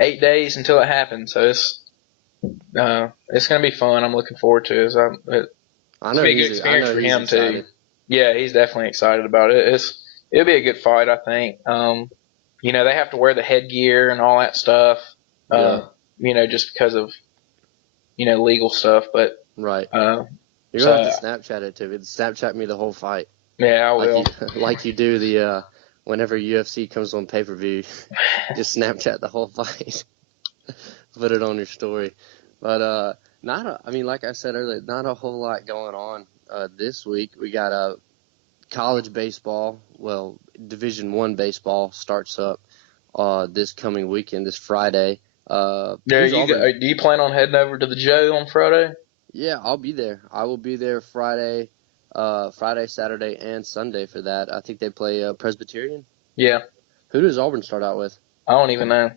8 days until it happens. So it's going to be fun. I'm looking forward to it. I It's know be a good I experience know for he's him too. excited. Yeah, he's definitely excited about it. It'll be a good fight, I think. They have to wear the headgear and all that stuff. Yeah, Just because of legal stuff. But right. You're gonna have to so Snapchat it to me. Snapchat me the whole fight, yeah, I like will. you like you do the whenever UFC comes on pay-per-view. Just Snapchat the whole fight. Put it on your story. But I mean, like I said earlier, not a whole lot going on this week. We got college baseball. Well, Division I baseball starts up this coming weekend, this Friday. Yeah, Who's Auburn? do you plan on heading over to the Joe on Friday? Yeah, I'll be there. I will be there Friday, Saturday, and Sunday for that. I think they play Presbyterian. Yeah, Who does Auburn start out with? I don't even know.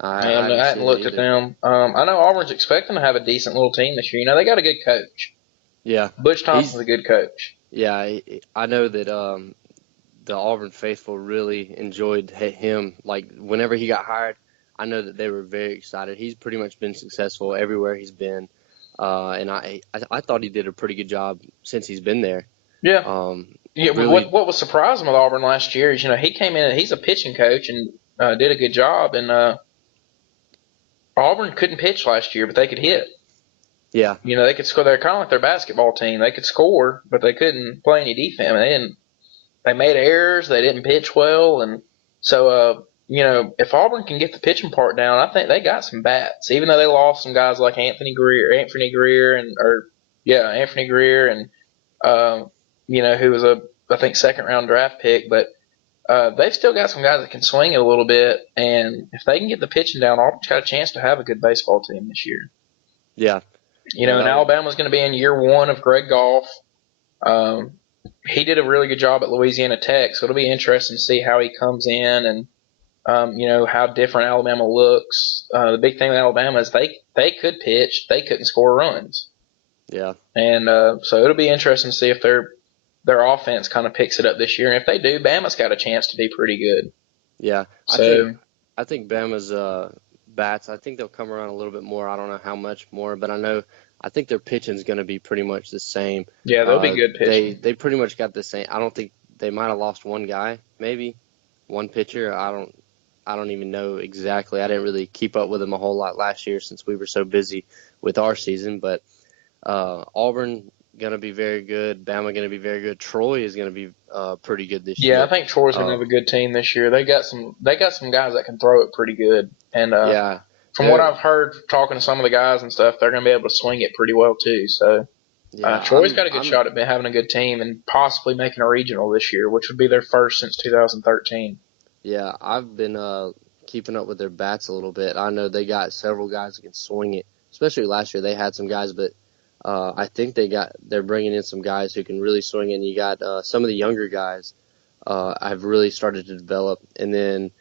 I haven't I hadn't seen it looked at either. them. I know Auburn's expecting to have a decent little team this year. They got a good coach. Yeah, Butch Thompson's a he's good coach. yeah. I know that the Auburn faithful really enjoyed him. Like whenever he got hired, I know that they were very excited. He's pretty much been successful everywhere he's been, and I thought he did a pretty good job since he's been there. Yeah, Um, yeah. really, What was surprising with Auburn last year is he came in and he's a pitching coach and did a good job. And Auburn couldn't pitch last year, but they could hit. yeah, They could score. They're kind of like their basketball team. They could score, but they couldn't play any defense. They didn't. They made errors. They didn't pitch well, and so if Auburn can get the pitching part down, I think they got some bats. Even though they lost some guys like Anthony Greer, and who was a I think second round draft pick, but they've still got some guys that can swing it a little bit, and if they can get the pitching down, Auburn's got a chance to have a good baseball team this year. yeah, yeah. And That would Alabama's going to be in year one of Greg Goff. Um, he did a really good job at Louisiana Tech, so it'll be interesting to see how he comes in and how different Alabama looks. The big thing with Alabama is they could pitch, they couldn't score runs, yeah, and so it'll be interesting to see if their offense kind of picks it up this year. And if they do, Bama's got a chance to be pretty good. yeah. So I think Bama's bats. I think they'll come around a little bit more. I don't know how much more, but I think their pitching is going to be pretty much the same. yeah, they'll be good pitching. They pretty much got the same. I don't think they might have lost one guy, maybe one pitcher. I don't even know exactly. I didn't really keep up with them a whole lot last year since we were so busy with our season. But Auburn gonna be very good. Bama gonna be very good. Troy is gonna be pretty good this Yeah, I year. think Troy's gonna Uh, have a good team this year. They got some guys that can throw it pretty good, and yeah, from what they're I've heard talking to some of the guys and stuff, they're gonna be able to swing it pretty well too. So yeah. Troy's got a good shot at having a good team and possibly making a regional this year, which would be their first since 2013. Yeah, I've been keeping up with their bats a little bit. I know they got several guys that can swing it. Especially last year, they had some guys, but I think they're bringing in some guys who can really swing it. And you got some of the younger guys have really started to develop. And then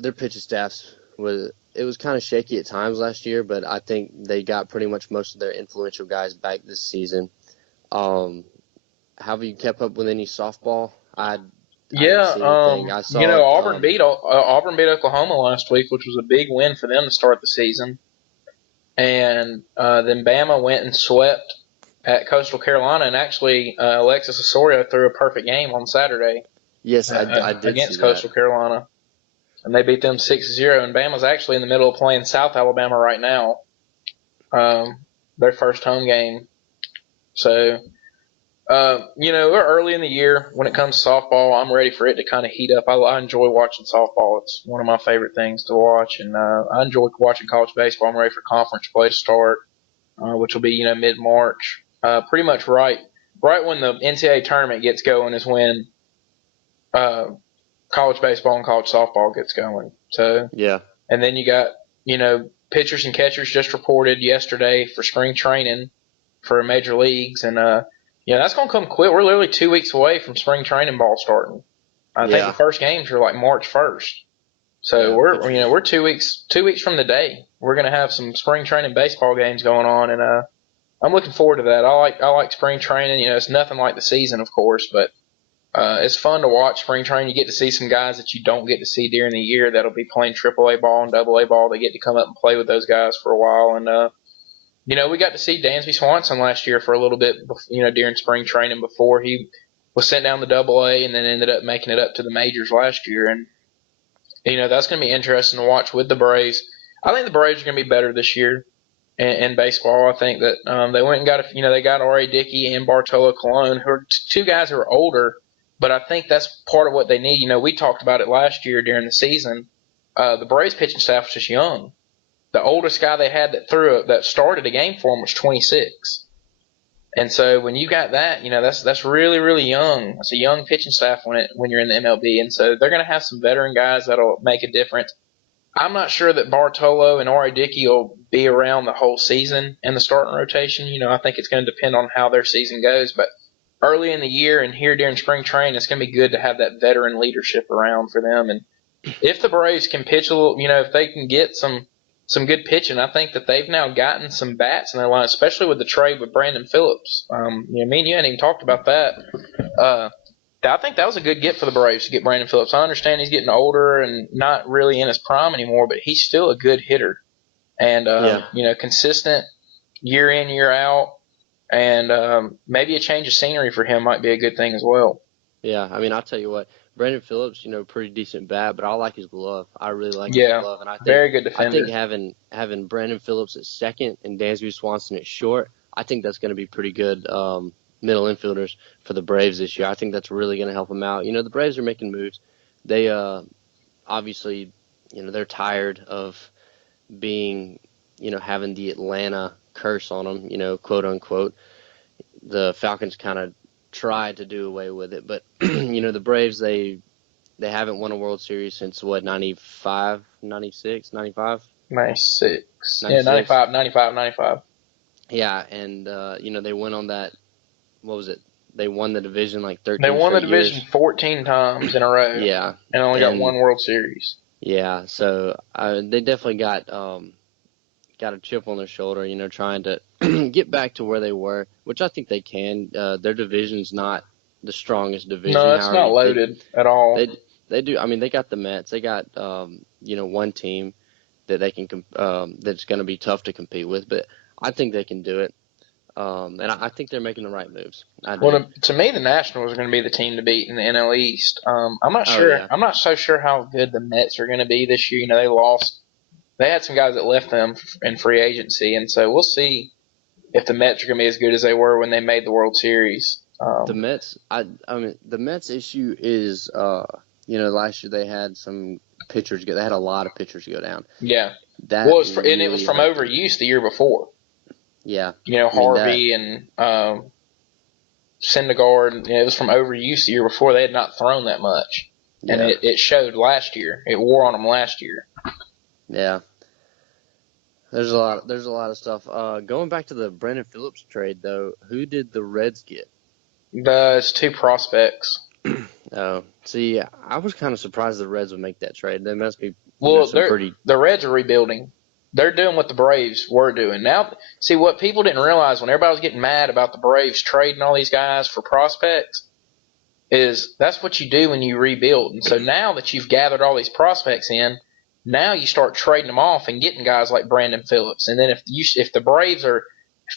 their pitching staffs was kind of shaky at times last year, but I think they got pretty much most of their influential guys back this season. Um, have you kept up with any softball? I didn't Yeah, see anything. I saw Auburn beat Oklahoma last week, which was a big win for them to start the season. And then Bama went and swept at Coastal Carolina, and actually Alexis Osorio threw a perfect game on Saturday yes, I did see against that. Coastal Carolina, and they beat them 6-0. And Bama's actually in the middle of playing South Alabama right now, their first home game. So we're early in the year when it comes to softball. I'm ready for it to kind of heat up. I enjoy watching softball. It's one of my favorite things to watch, and I enjoy watching college baseball. I'm ready for conference play to start, which will be mid March. Pretty much right when the NCAA tournament gets going is when uh, college baseball and college softball gets going. So, Yeah, and then you got pitchers and catchers just reported yesterday for spring training for major leagues, and that's gonna come quick. We're literally 2 weeks away from spring training ball starting. I think the yeah, first games are like March 1st. So yeah. we're Pitchers. 2 weeks from the day. We're gonna have some spring training baseball games going on, and I'm looking forward to that. I like spring training. It's nothing like the season, of course, but It's fun to watch spring training. You get to see some guys that you don't get to see during the year that'll be playing AAA ball and AA ball. They get to come up and play with those guys for a while. And, we got to see Dansby Swanson last year for a little bit, during spring training before he was sent down to AA and then ended up making it up to the majors last year. And, that's going to be interesting to watch with the Braves. I think the Braves are going to be better this year in baseball. I think that they went and got they got R.A. Dickey and Bartolo Colon, who are two guys who are older, but I think that's part of what they need. We talked about it last year during the season. The Braves pitching staff was just young. The oldest guy they had that started a game for them was 26. And so when you got that, that's really, really young. It's a young pitching staff when you're in the MLB. And so they're going to have some veteran guys that'll make a difference. I'm not sure that Bartolo and R.A. Dickey will be around the whole season in the starting rotation. I think it's going to depend on how their season goes. But early in the year and here during spring training, it's going to be good to have that veteran leadership around for them. And if the Braves can pitch a little, if they can get some good pitching, I think that they've now gotten some bats in their line, especially with the trade with Brandon Phillips. Me and you hadn't even talked about that. I think that was a good get for the Braves to get Brandon Phillips. I understand he's getting older and not really in his prime anymore, but he's still a good hitter. And, consistent year in, year out. And maybe a change of scenery for him might be a good thing as well. Yeah, I'll tell you what. Brandon Phillips, pretty decent bat, but I like his glove. I really like his glove. And I think, very good defender. I think having Brandon Phillips at second and Dansby Swanson at short, I think that's going to be pretty good middle infielders for the Braves this year. I think that's really going to help them out. The Braves are making moves. They obviously, they're tired of being, having the Atlanta curse on them, quote unquote. The Falcons kind of tried to do away with it, but the Braves, they haven't won a World Series since 95, 96, 95? 96. 96. Yeah, 95. Yeah, and they went on that, what was it? They won the division like 13 They won the straight division years. 14 times in a row. Yeah. And only got one World Series. Yeah, so they definitely got a chip on their shoulder, trying to get back to where they were, which I think they can. Their division's not the strongest division. No, it's not loaded at all. They do. They got the Mets. They got one team that they can that's going to be tough to compete with, but I think they can do it. And I think they're making the right moves. Well, to me, the Nationals are going to be the team to beat in the NL East. I'm not sure. Yeah. I'm not so sure how good the Mets are going to be this year. They lost. They had some guys that left them in free agency, and so we'll see if the Mets are going to be as good as they were when they made the World Series. The Mets, the Mets issue is, last year they had some pitchers They had a lot of pitchers go down. Yeah. That well, and it was from overuse the year before. Yeah. Harvey and Syndergaard. It was from overuse the year before. They had not thrown that much, and it showed last year. It wore on them last year. Yeah. There's a lot of stuff. Going back to the Brandon Phillips trade, though, who did the Reds get? It's two prospects. Oh, see, I was kind of surprised the Reds would make that trade. They must be the Reds are rebuilding. They're doing what the Braves were doing. Now, see, what people didn't realize when everybody was getting mad about the Braves trading all these guys for prospects is that's what you do when you rebuild. And so now that you've gathered all these prospects in, now you start trading them off and getting guys like Brandon Phillips. And then if the Braves if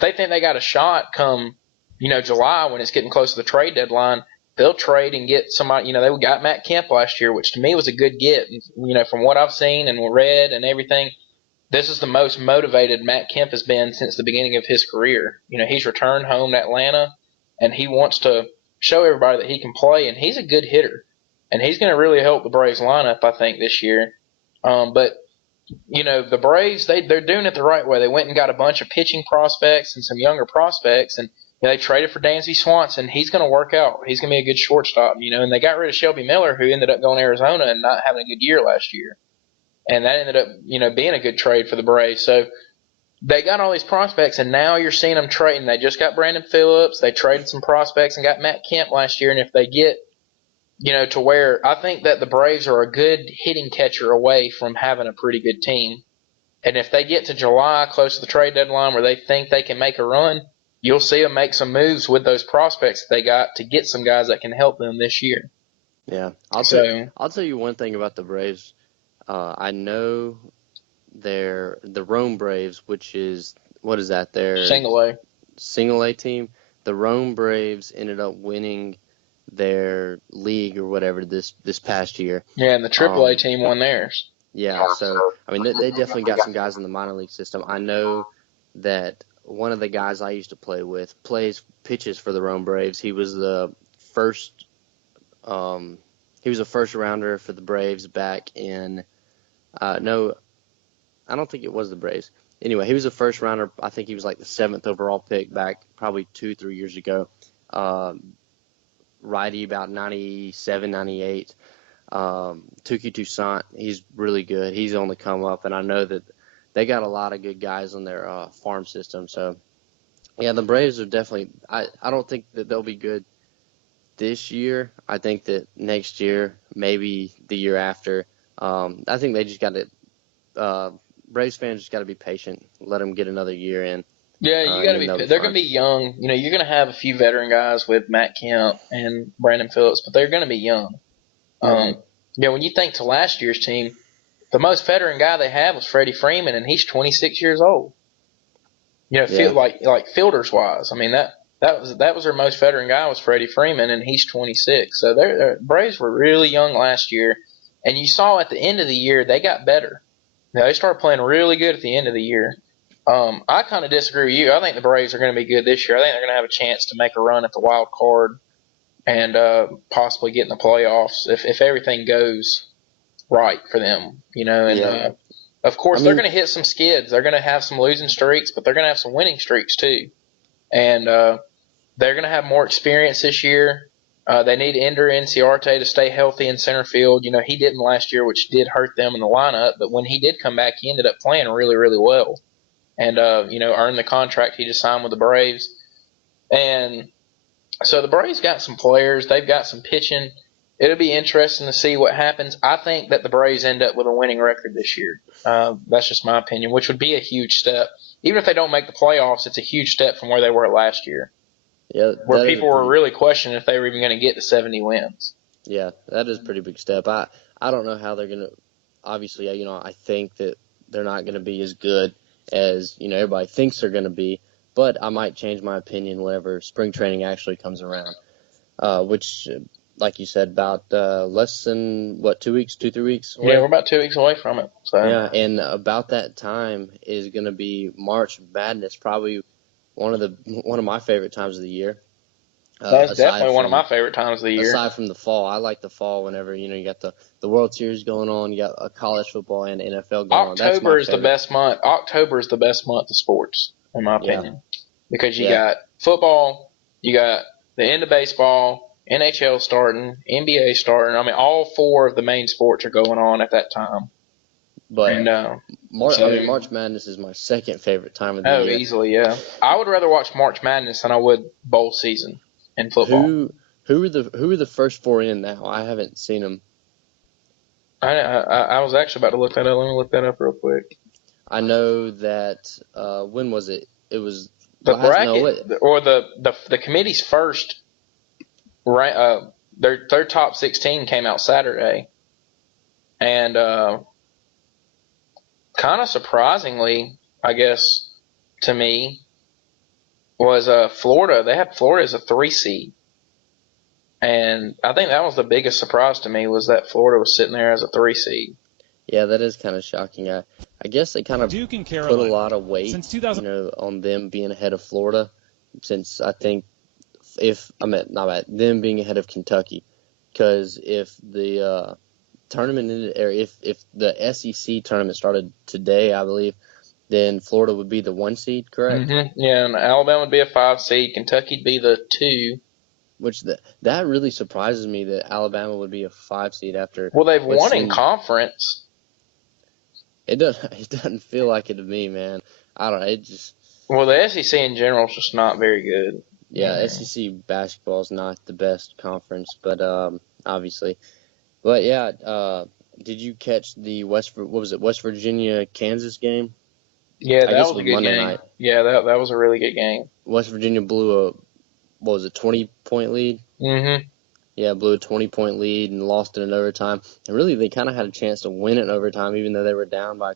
they think they got a shot come, July when it's getting close to the trade deadline, they'll trade and get somebody. They got Matt Kemp last year, which to me was a good get. And, from what I've seen and read and everything, this is the most motivated Matt Kemp has been since the beginning of his career. He's returned home to Atlanta, and he wants to show everybody that he can play, and he's a good hitter. And he's going to really help the Braves lineup, I think, this year. But the Braves, they're doing it the right way. They went and got a bunch of pitching prospects and some younger prospects, and they traded for Dansby Swanson. He's going to work out. He's going to be a good shortstop, and they got rid of Shelby Miller, who ended up going to Arizona and not having a good year last year. And that ended up, being a good trade for the Braves. So they got all these prospects, and now you're seeing them trading. They just got Brandon Phillips. They traded some prospects and got Matt Kemp last year. And if they get, to where I think that the Braves are a good hitting catcher away from having a pretty good team. And if they get to July, close to the trade deadline, where they think they can make a run, you'll see them make some moves with those prospects that they got to get some guys that can help them this year. Yeah, I'll tell you one thing about the Braves. I know the Rome Braves, which is what is that? Their single A team. The Rome Braves ended up winning their league or whatever this past year. Yeah, and the AAA team won theirs. Yeah, so I mean they definitely got some guys in the minor league system. I know that one of the guys I used to play with pitches for the Rome Braves. He was the first rounder for the Braves back in no, I don't think it was the Braves. Anyway, he was a first rounder. I think he was like the 7th overall pick back probably 2-3 years ago. Righty about 97, 98. Tuki Toussaint, he's really good. He's on the come up, and I know that they got a lot of good guys on their farm system. So, yeah, the Braves are definitely – I don't think that they'll be good this year. I think that next year, maybe the year after, I think they just got to Braves fans just got to be patient. Let them get another year in. Yeah, you got to be. They're going to be young. You know, you're going to have a few veteran guys with Matt Kemp and Brandon Phillips, but they're going to be young. You know, when you think to last year's team, the most veteran guy they had was Freddie Freeman, and he's 26 years old. You know, like fielders wise, I mean that was their most veteran guy was Freddie Freeman, and he's 26. So their Braves were really young last year, and you saw at the end of the year they got better. Now, they started playing really good at the end of the year. I kind of disagree with you. I think the Braves are going to be good this year. I think they're going to have a chance to make a run at the wild card and possibly get in the playoffs if everything goes right for them. You know, and of course they're going to hit some skids. They're going to have some losing streaks, but they're going to have some winning streaks too. And they're going to have more experience this year. They need Ender Inciarte to stay healthy in center field. You know, he didn't last year, which did hurt them in the lineup. But when he did come back, he ended up playing really, really well. And, you know, earned the contract he just signed with the Braves. And so the Braves got some players. They've got some pitching. It'll be interesting to see what happens. I think that the Braves end up with a winning record this year. That's just my opinion, which would be a huge step. Even if they don't make the playoffs, it's a huge step from where they were last year. Yeah, where people were really questioning if they were even going to get to 70 wins. Yeah, that is a pretty big step. I don't know how they're going to – obviously, you know, I think that they're not going to be as good as, you know, everybody thinks they're going to be. But I might change my opinion whenever spring training actually comes around, which, like you said, about less than, 2 weeks, 2-3 weeks away? Yeah, we're about 2 weeks away from it. So. Yeah, and about that time is going to be March Madness, probably one of my favorite times of the year. That's definitely one of my favorite times of the year. Aside from the fall, I like the fall whenever you got the World Series going on, you got a college football and NFL going on. October is the best month. October is the best month of sports, in my opinion, because you got football, you got the end of baseball, NHL starting, NBA starting. I mean, all four of the main sports are going on at that time. But March Madness is my second favorite time of the year. Oh, easily, yeah. I would rather watch March Madness than I would bowl season in football. Who are the first four in now? I haven't seen them. I was actually about to look that up. Let me look that up real quick. I know that when was it? It was the bracket or the committee's first. Their top 16 came out Saturday, and kind of surprisingly, I guess, to me, was Florida. They had Florida as a 3 seed. And I think that was the biggest surprise to me was that Florida was sitting there as a 3 seed. Yeah, that is kind of shocking. I guess they kind of put a lot of weight on them being ahead of Florida since I think them being ahead of Kentucky. Because if the tournament ended, or if the SEC tournament started today, I believe, then Florida would be the 1 seed, correct? Mm-hmm. Yeah, and Alabama would be a 5 seed. Kentucky'd be the 2. Which that really surprises me that Alabama would be a 5 seed after. Well, they've won in conference. It doesn't feel like it to me, man. I don't know. It just. Well, the SEC in general is just not very good. Yeah, SEC basketball is not the best conference, but obviously. But yeah, did you catch the West Virginia Kansas game? Yeah, I that guess it was a was good Monday game. night. Yeah, that was a really good game. West Virginia blew a 20-point lead? Mm-hmm. Yeah, blew a 20-point lead and lost it in overtime. And really, they kind of had a chance to win it in overtime, even though they were down by